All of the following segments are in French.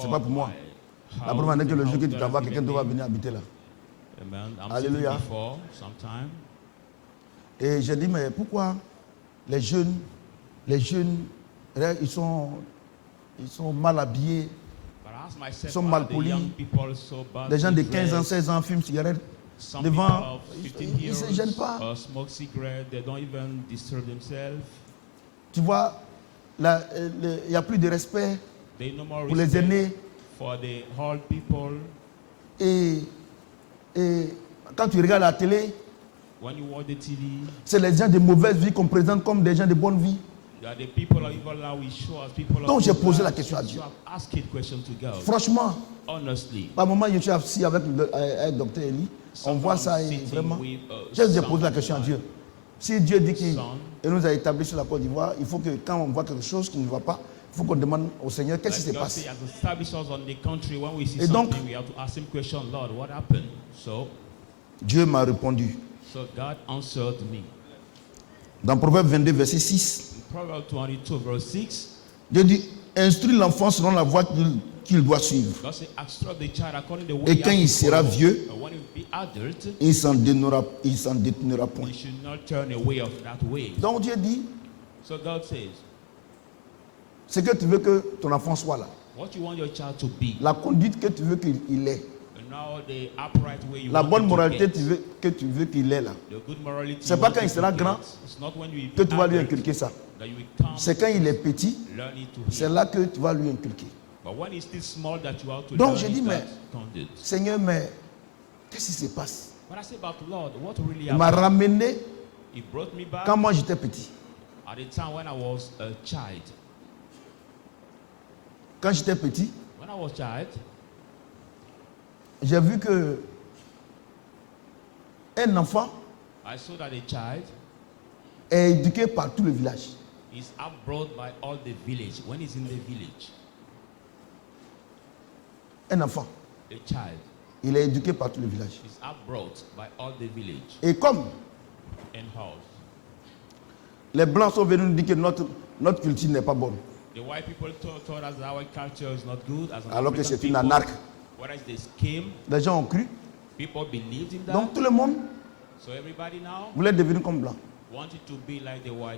C'est pas pour moi. La première année que le jour que tu t'en vas, quelqu'un doit venir habiter là. Alléluia. Et j'ai dit, mais pourquoi les jeunes, ils sont mal habillés, ils sont mal polis. Les gens de 15 ans, 16 ans fument cigarette devant, ils ne se gênent pas. Tu vois, il n'y a plus de respect pour les aînés. Et quand tu regardes la télé, c'est les gens de mauvaise vie qu'on présente comme des gens de bonne vie. Donc j'ai posé la question à Dieu. Franchement, par moment je suis assis avec le docteur Eli, on voit ça et vraiment. J'ai posé la question à Dieu. Si Dieu dit qu'il nous a établis sur la Côte d'Ivoire, il faut que quand on voit quelque chose qui ne va pas, il faut qu'on demande au Seigneur qu'est-ce qui s'est passé. Et donc, Dieu m'a répondu. Dans Proverbe 22, verset 6, Dieu dit, instruis l'enfant selon la voie qu'il doit suivre. Et quand il sera vieux, il s'en détournera point. Donc Dieu dit, c'est que tu veux que ton enfant soit là. La conduite que tu veux qu'il ait. La bonne moralité que tu veux qu'il ait là. Ce n'est pas quand il sera grand que tu vas lui inculquer ça. C'est quand il est petit, c'est là que tu vas lui inculquer. Donc je dis, mais Seigneur, mais qu'est-ce qui se passe? Il m'a ramené quand moi j'étais petit. Quand j'étais petit, j'ai vu que un enfant est éduqué par tout le village. Un enfant, il est éduqué par tout le village. Et comme les Blancs sont venus nous dire que notre culture n'est pas bonne, alors que c'est une anarque. Les gens ont cru. Donc tout le monde voulait devenir comme blanc.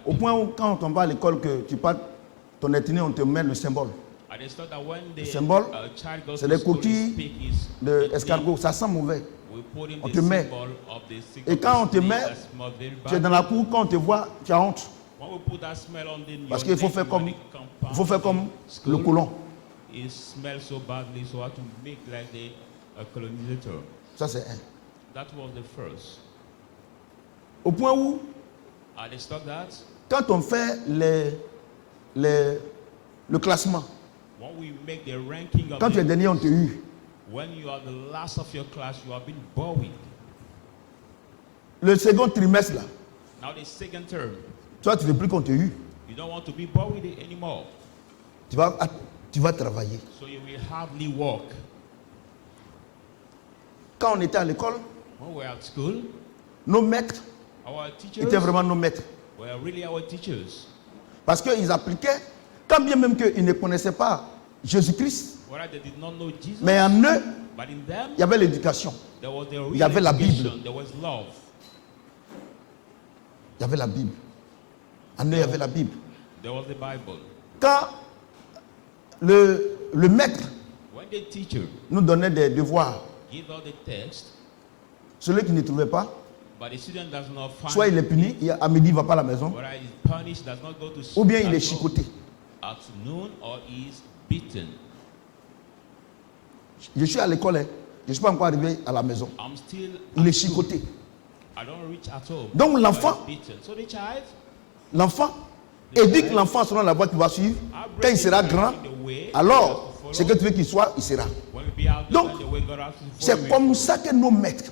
Au point où quand on va à l'école, que tu parles ton ethnie, on te met le symbole. Le symbole, c'est les coquilles d'escargot. Ça sent mauvais. On te met. Et quand on te met, tu es dans la cour, quand on te voit, tu as honte. Parce qu'il faut faire comme le colon. Ça c'est un. Au point où, quand on fait le classement, quand tu es dernier, on te hue. Le second trimestre là, toi tu ne veux plus qu'on te hue. Tu vas travailler. Quand on était à l'école, nos maîtres étaient vraiment nos maîtres. Parce qu'ils appliquaient, quand bien même qu'ils ne connaissaient pas Jésus-Christ, mais en eux, il y avait l'éducation. Il y avait la Bible. Il y avait la Bible. En eux, il y avait la Bible. Quand le maître nous donnait des devoirs, celui qui ne trouvait pas, soit il est puni, à midi il ne va pas à la maison, ou bien il est chicoté. Je suis à l'école, je ne suis pas encore arrivé à la maison. Il est chicoté. Donc l'enfant éduque l'enfant selon la voie qu'il va suivre. Quand il sera grand, alors ce que tu veux qu'il soit, il sera. Donc, c'est comme ça que nos maîtres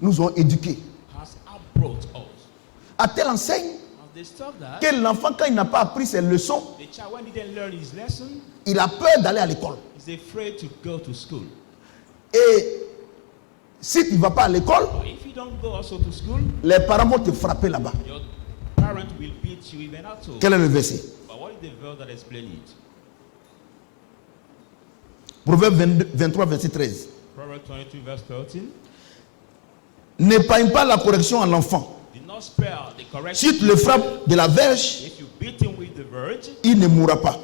nous ont éduqués. À telle enseigne que l'enfant, quand il n'a pas appris ses leçons, il a peur d'aller à l'école. Et si tu ne vas pas à l'école, les parents vont te frapper là-bas. Quel est le verset? Proverbe 23, verset 13. Proverbs 22, verse 13. N'épargne pas la correction à l'enfant. Si tu le frappes de la verge, il ne mourra pas.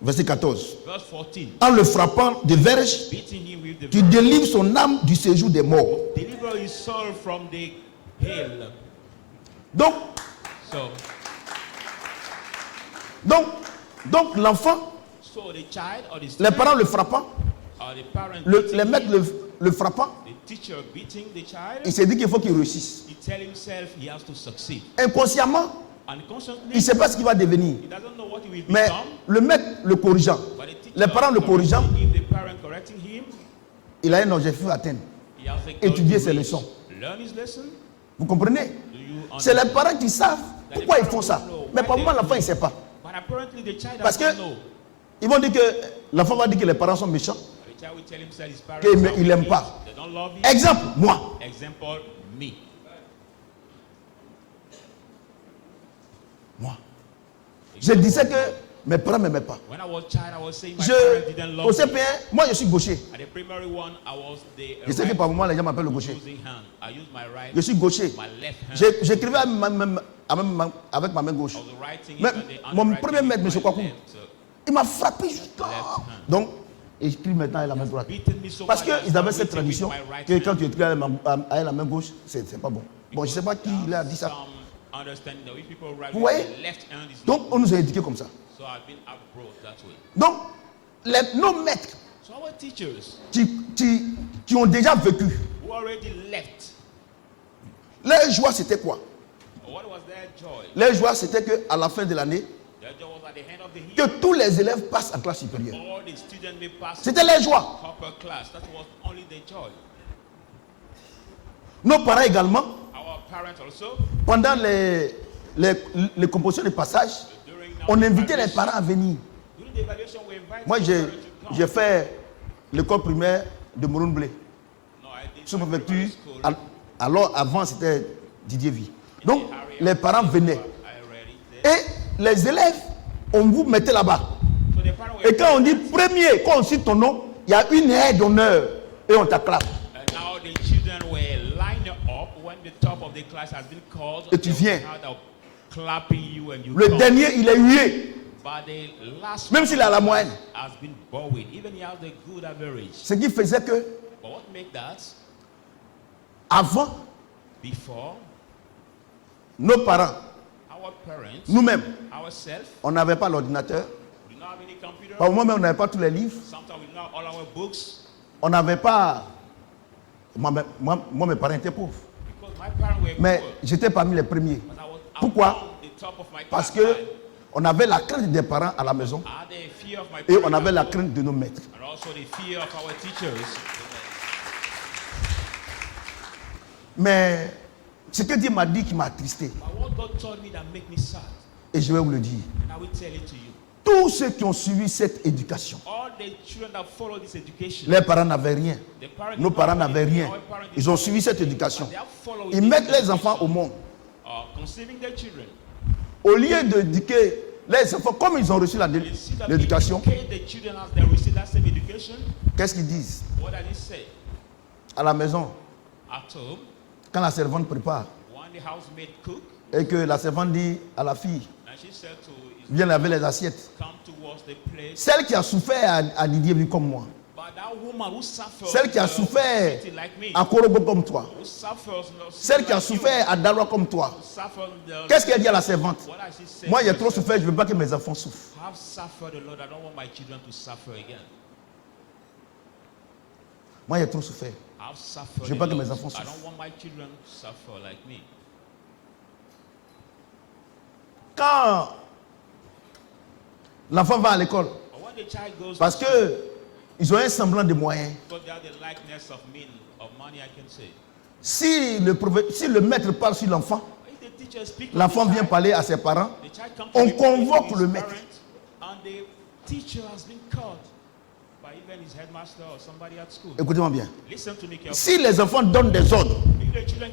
Verset 14. En le frappant de verge, tu délivres son âme du séjour des morts. Donc l'enfant, les parents le frappant, les maîtres le frappant, il s'est dit qu'il faut qu'il réussisse. Inconsciemment, il ne sait pas ce qu'il va devenir. Mais le maître le corrigeant, les parents le corrigeant, il a un objectif à atteindre. Étudier ses leçons. Vous comprenez? C'est les parents qui savent pourquoi ils font ça. Mais par moment, l'enfant, il ne sait pas. Parce que ils vont dire que l'enfant va dire que les parents sont méchants, qu'il n'aime pas. Exemple, moi. Je disais que mes parents ne m'aimaient pas. Au CP1, moi je suis gaucher. Je sais que par moment les gens m'appellent le gaucher. Je suis gaucher. J'écrivais avec ma main gauche. Mais mon premier maître, M. Kwaku, il m'a frappé jusqu'à. Donc, j'écris maintenant avec la main droite. Parce qu'ils avaient cette tradition que quand tu écris avec la main gauche, c'est pas bon. Bon, je ne sais pas qui il a dit ça. Vous voyez? Donc, on nous a éduqués comme ça. Donc, nos maîtres qui ont déjà vécu, leur joie, c'était quoi? Leur joie, c'était qu'à la fin de l'année, que tous les élèves passent en classe supérieure. C'était leur joie. Nos parents également, pendant les compositions de passage, on invitait les parents à venir. Moi, j'ai fait l'école primaire de Mouroun-Blé, sous-préfecture. Alors, avant, c'était Didier Vie. Donc, les parents venaient. Et les élèves, on vous mettait là-bas. Et quand on dit premier, quand on cite ton nom, il y a une aire d'honneur et on t'acclame. Et tu viens. Le dernier, il est hué. Même s'il a la moyenne. Ce qui faisait que, avant, nos parents, nous-mêmes, on n'avait pas l'ordinateur. Par moment même, on n'avait pas tous les livres. On n'avait pas. Moi, mes parents étaient pauvres. Mais j'étais parmi les premiers. Pourquoi? Parce que on avait la crainte des parents à la maison et on avait la crainte de nos maîtres. Mais ce que Dieu m'a dit qui m'a attristé, et je vais vous le dire, tous ceux qui ont suivi cette éducation, les parents n'avaient rien, nos parents n'avaient rien, ils ont suivi cette éducation, ils mettent les enfants au monde. Au lieu d'éduquer les enfants comme ils ont reçu l'éducation, qu'est-ce qu'ils disent? À la maison, quand la servante prépare et que la servante dit à la fille, viens laver les assiettes. Celle qui a souffert à Didier Vie comme moi, celle qui a souffert à Korobo comme toi, celle qui a souffert à Darwa comme toi, qu'est-ce qu'elle dit à la servante? Moi, j'ai trop souffert, je ne veux pas que mes enfants souffrent. Moi, j'ai trop souffert. Je ne veux pas que mes enfants souffrent. Quand l'enfant va à l'école, parce que ils ont un semblant de moyens. Si le maître parle sur l'enfant, l'enfant vient parler à ses parents, on convoque le maître. Écoutez-moi bien. Si les enfants donnent des ordres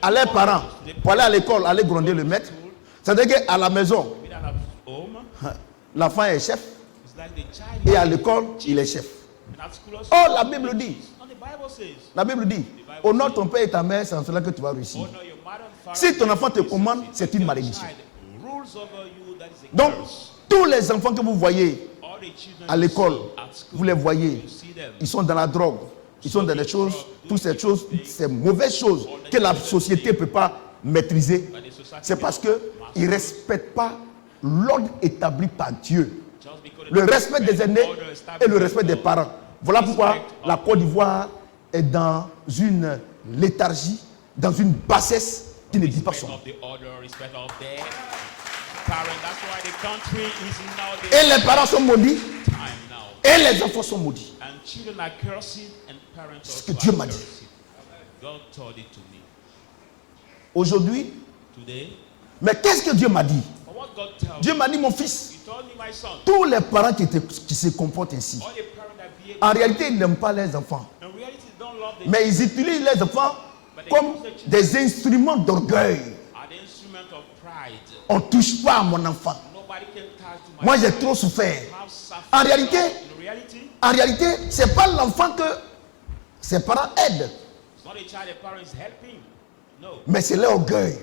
à leurs parents pour aller à l'école, aller gronder le maître, c'est-à-dire qu'à la maison, l'enfant est chef et à l'école, il est chef. Oh, la Bible dit. La Bible dit, honore ton père et ta mère, c'est en cela que tu vas réussir. Si ton enfant te commande, c'est une malédiction. Donc, tous les enfants que vous voyez à l'école, vous les voyez, ils sont dans la drogue, ils sont dans des choses, toutes ces choses, ces mauvaises choses que la société ne peut pas maîtriser. C'est parce qu'ils ne respectent pas l'ordre établi par Dieu. Le respect des aînés et le respect des parents. Voilà pourquoi la Côte d'Ivoire est dans une léthargie, dans une bassesse qui ne dit pas son nom. Et les parents sont maudits. Et les enfants sont maudits. C'est ce que Dieu m'a dit. Aujourd'hui, mais qu'est-ce que Dieu m'a dit? Dieu m'a dit, mon fils, tous les parents qui se comportent ainsi, en réalité, ils n'aiment pas les enfants. Mais ils utilisent les enfants comme des instruments d'orgueil. On ne touche pas à mon enfant. Moi, j'ai trop souffert. En réalité, ce n'est pas l'enfant que ses parents aident. Mais c'est l'orgueil.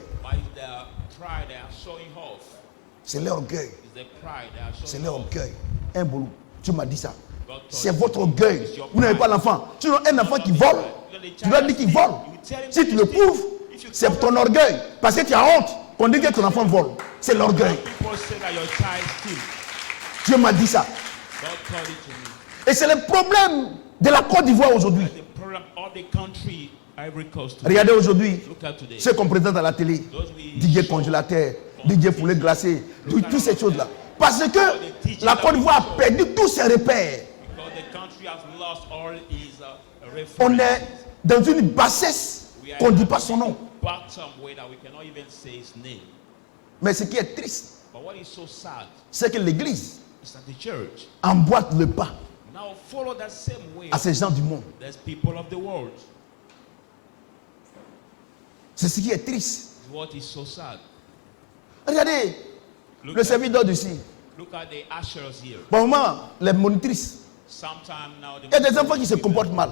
C'est l'orgueil. C'est l'orgueil. Un boulot. Tu m'as dit ça. C'est votre orgueil. Vous n'avez pas l'enfant. Tu as un enfant qui vole. Tu dois dire qu'il vole. Si tu le prouves, c'est ton orgueil. Parce que tu as honte qu'on dit que ton enfant vole. C'est l'orgueil. Dieu m'a dit ça. Et c'est le problème de la Côte d'Ivoire aujourd'hui. Regardez aujourd'hui ce qu'on présente à la télé. DJ congélateur, DJ poulet glacé, toutes ces choses-là. Parce que la Côte d'Ivoire a perdu tous ses repères. On est dans une bassesse qu'on ne dit pas son nom. Mais ce qui est triste, c'est que l'Église emboîte le pas à ces gens du monde. C'est ce qui est triste. Regardez le serviteur d'ici. Bon moment, les monitrices. Il y a des enfants qui se comportent mal.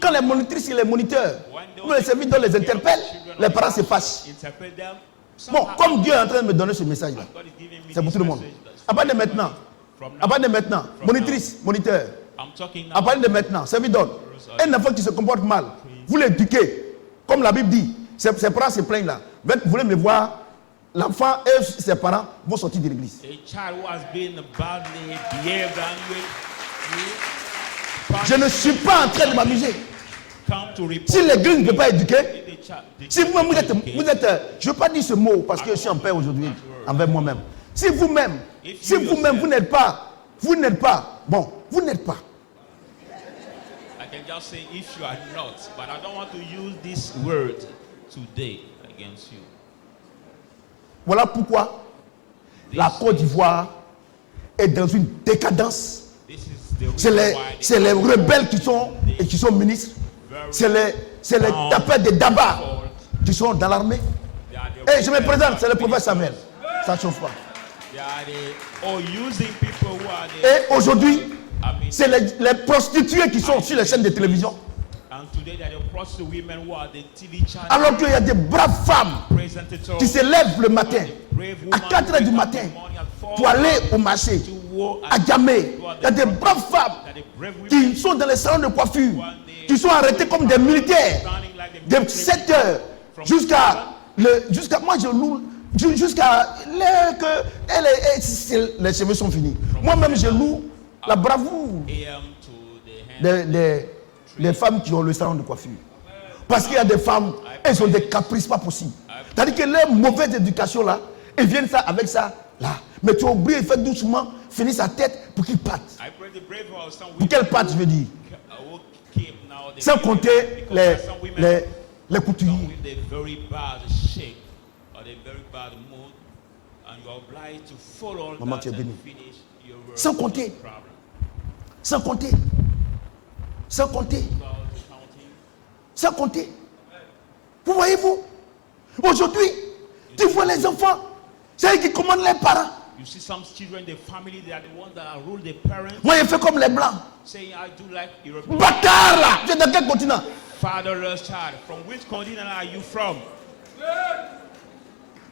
Quand les monitrices et les moniteurs, ou les serviteurs les interpellent, les parents se fâchent. Bon, comme Dieu est en train de me donner ce message-là, c'est pour tout le monde. À partir de maintenant, monitrice, moniteur, à partir de maintenant, serviteur, un enfant qui se comporte mal, vous l'éduquez, comme la Bible dit, ses parents se plaignent là. Vous voulez me voir, l'enfant et ses parents vont sortir de l'église. Je ne suis pas en train de m'amuser. Si l'église ne peut pas éduquer, si vous-même vous êtes, je ne veux pas dire ce mot parce que je suis en paix aujourd'hui envers moi-même. Si vous-même, vous n'êtes pas, bon, vous n'êtes pas. I can just say if you are not, but I don't want to use this word today against you. Voilà pourquoi la Côte d'Ivoire est dans une décadence. C'est les rebelles qui sont ministres. C'est les tapeurs de Daba qui sont dans l'armée. Et je me présente, c'est le prophète Samuel. Ça ne chauffe pas. Et aujourd'hui, c'est les prostituées qui sont sur les chaînes de télévision. Alors qu'il y a des braves femmes qui se lèvent le matin, à 4 h du matin, pour aller au marché, à Djamé. Il y a des braves femmes qui sont dans les salons de coiffure, qui sont arrêtées comme des militaires, de 7 h jusqu'à moi je loue, jusqu'à l'heure que les cheveux sont finis. Moi-même je loue la bravoure des femmes qui ont le salon de coiffure. Parce qu'il y a des femmes, elles ont des caprices pas possibles. C'est-à-dire que leur mauvaise éducation là, elles viennent ça avec ça là. Mais tu as oublié, fais doucement, finis sa tête pour qu'il parte. Pour qu'elle parte, je veux dire. Sans compter les couturiers. Maman, tu es béni. Sans compter. Sans compter. Sans compter. Sans compter. Vous voyez-vous? Aujourd'hui, tu vois les enfants, c'est eux qui commandent les parents. Moi, je fais comme les blancs. saying, I do like European. Bâtard là, tu es de quel continent? Fatherless child. From which continent are you from?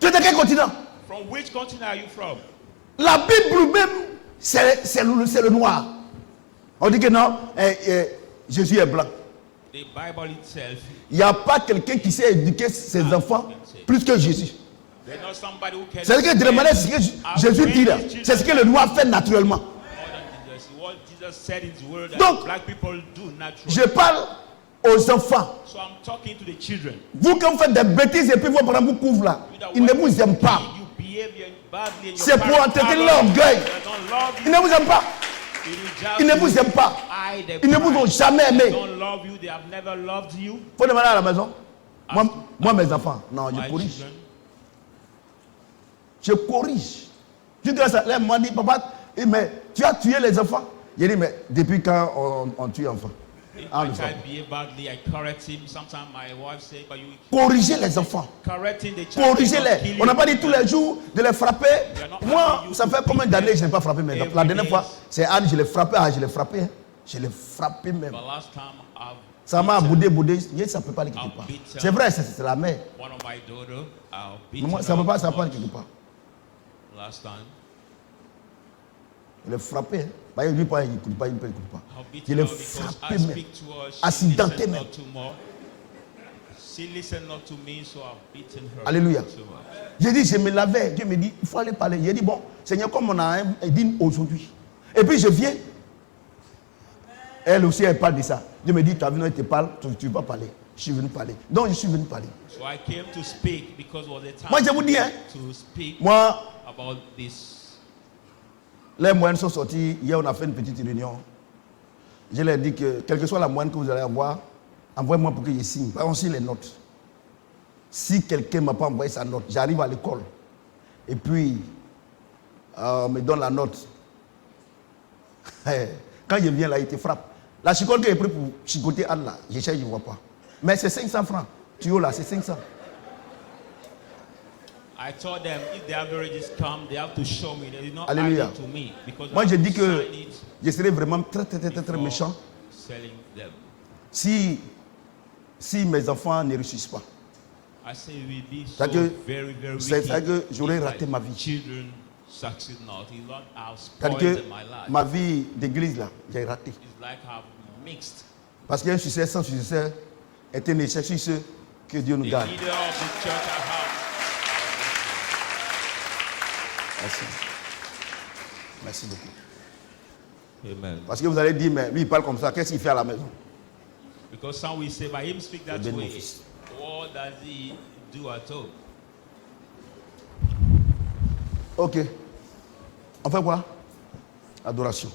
Tu es de quel continent? From which continent are you from? La Bible même, c'est le noir. On dit que non, Jésus est blanc. The Bible itself. Il n'y a pas quelqu'un qui sait éduquer ses enfants plus que Jésus. C'est ce que Jésus dit là. C'est ce que le noir fait naturellement. Donc, je parle aux enfants. Vous, quand vous faites des bêtises et puis vos parents vous couvrent là, ils ne vous aiment pas. C'est pour entretenir l'orgueil. Ils ne vous aiment pas. Ils ne vous aiment pas. Ils ne vous ont jamais aimé. Faut demander à la maison. Moi, mes enfants, non, je corrige. Je corrige. Je dis ça, là, moi, dit, papa, mais tu as tué les enfants. J'ai dit, mais depuis quand on tue enfants? Corrigez les enfants. Corrigez-les. On n'a pas dit tous les jours de les frapper. Moi, ça fait combien d'années que je n'ai pas frappé mes enfants? La dernière fois, c'est Anne, je l'ai frappé. Ah, je l'ai frappé. Hein. Je l'ai frappé même. Ça m'a boudé. Ça ne peut pas aller quelque part. C'est vrai, c'est la mère. Mais moi, ça ne peut pas aller quelque part. Je l'ai frappé. Hein. Bah, il ne pas, il n'écoute pas, il ne peut pas. Je l'ai frappé même. Accidenté même. Alléluia. J'ai dit, je me lavais. Dieu me dit, il faut aller parler. J'ai dit, bon, Seigneur, comme on a un dîme aujourd'hui. Et puis je viens. Elle aussi, elle parle de ça. Dieu me dit, tu as venu, elle te parle, tu ne veux pas parler. Je suis venu parler. Donc je suis venu parler. Moi, je vous dis, hein, moi, les moyennes sont sorties. Hier, on a fait une petite réunion. Je leur ai dit que, quelle que soit la moyenne que vous allez avoir, envoyez-moi pour que je signe. Par exemple, les notes. Si quelqu'un ne m'a pas envoyé sa note, j'arrive à l'école. Et puis, on me donne la note. Quand je viens là, il te frappe. La chicote que j'ai pris pour chicoter Anne là, je cherche, je ne vois pas. Mais c'est 500 francs. Tuyau là, c'est 500. I told them if the averages come, they have to show me. They did not add Alléluia. it to me because Moi, je dis que je serais vraiment très méchant si mes enfants ne réussissent pas. C'est-à-dire que j'aurais raté ma vie. C'est-à-dire que ma vie d'église là, j'ai raté. Parce qu'un succès sans succès est un échec sur ce que Dieu nous garde. Merci. Merci beaucoup. Amen. Parce que vous allez dire, mais lui il parle comme ça, qu'est-ce qu'il fait à la maison? Because some will say, by him speak that way, what does he do at all? Ok. On fait quoi? Adoration.